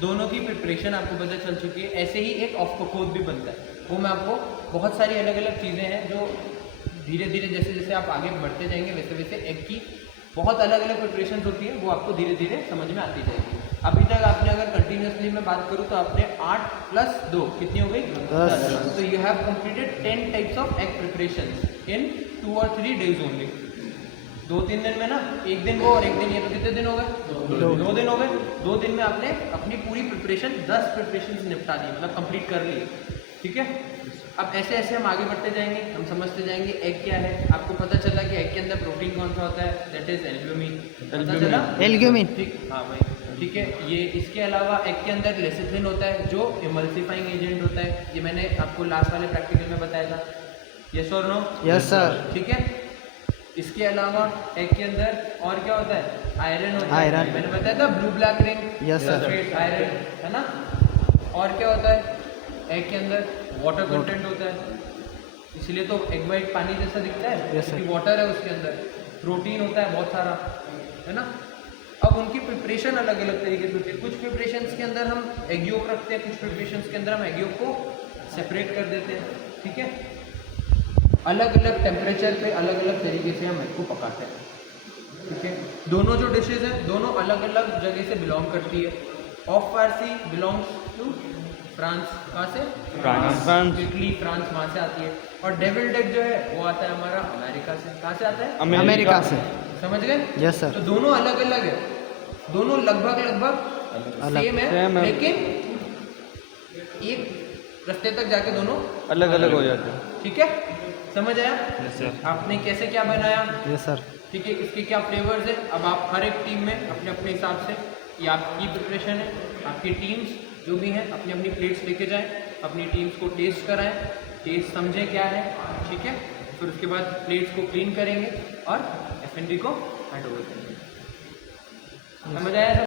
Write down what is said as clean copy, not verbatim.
दोनों की प्रिपरेशन आपको पता चल चुकी है। ऐसे ही एक ऑफ कोकोद भी बनता है, वो मैं आपको बहुत सारी अलग अलग चीज़ें हैं जो धीरे धीरे जैसे जैसे आप आगे बढ़ते जाएंगे वैसे वैसे एग की बहुत अलग अलग प्रिपरेशन होती है, वो आपको धीरे धीरे समझ में आती जाएगी। अभी तक आपने अगर कंटिन्यूसली मैं बात करूँ तो आपने 8 + 2 कितनी हो गई 10। तो you have completed 10 types of egg preparation in 2 और 3 डेज ओनली। 2-3 दिन में ना, एक दिन वो और एक दिन ये, तो कितने दिन हो गए 2 दिन हो गए। 2 दिन में आपने अपनी पूरी प्रिपरेशन 10 प्रिपरेशन निपटा दी, मतलब कंप्लीट कर ली। ठीक है, अब ऐसे ऐसे हम आगे बढ़ते जाएंगे, हम समझते जाएंगे एग क्या है। आपको पता चला कि एग के अंदर प्रोटीन कौन सा होता है, दैट इज एल्ब्यूमिन। पता चला एल्ब्यूमिन, ठीक, हाँ भाई ठीक है। ये इसके अलावा एग के अंदर लेसिथिन होता है जो इमल्सिफाइंग एजेंट होता है, ये मैंने आपको लास्ट वाले प्रैक्टिकल में बताया था। यस और नो? Yes sir. ठीक है, इसके अलावा एग के अंदर और क्या होता है, आयरन होता है। आयरन मैंने बताया था blue black ring, yes sir, iron है ना। और क्या होता है एग के अंदर, वाटर कंटेंट होता है, इसलिए तो एग वाइट पानी जैसा दिखता है, क्योंकि वाटर है उसके अंदर। प्रोटीन होता है बहुत सारा, है ना। अब उनकी प्रिपरेशन अलग अलग तरीके से होती है। कुछ प्रिपरेशंस के अंदर हम एग योक रखते हैं, कुछ प्रिपरेशंस के अंदर हम एग योक को सेपरेट कर देते हैं। ठीक है, अलग अलग टेम्परेचर पे अलग अलग तरीके से हम एग को पकाते हैं। ठीक है, दोनों जो डिशेज हैं दोनों अलग अलग जगह से बिलोंग करती है। Of Farsi belongs to France, कहाँ से? फ्रांस। इटली, फ्रांस वहाँ से आती है। और डेविल्ड एग जो है वो आता है हमारा अमेरिका से। कहाँ से आता है? अमेरिका से। समझ गए? Yes sir. तो दोनों अलग अलग है, दोनों लगभग लगभग सेम है, लेकिन एक रास्ते तक जाके दोनों अलग अलग हो जाते हैं। ठीक है, समझ आया? आपने कैसे क्या बनाया? Yes sir. ठीक है, इसके क्या फ्लेवर्स है। अब आप हर एक टीम में अपने अपने हिसाब से, ये आपकी प्रिपरेशन है, आपकी टीम्स जो भी हैं अपनी अपनी प्लेट्स लेके जाएं, अपनी टीम्स को टेस्ट कराएं, टेस्ट समझें क्या है। ठीक है, फिर उसके बाद प्लेट्स को क्लीन करेंगे और F&B को हैंड ओवर करेंगे। समझ आया?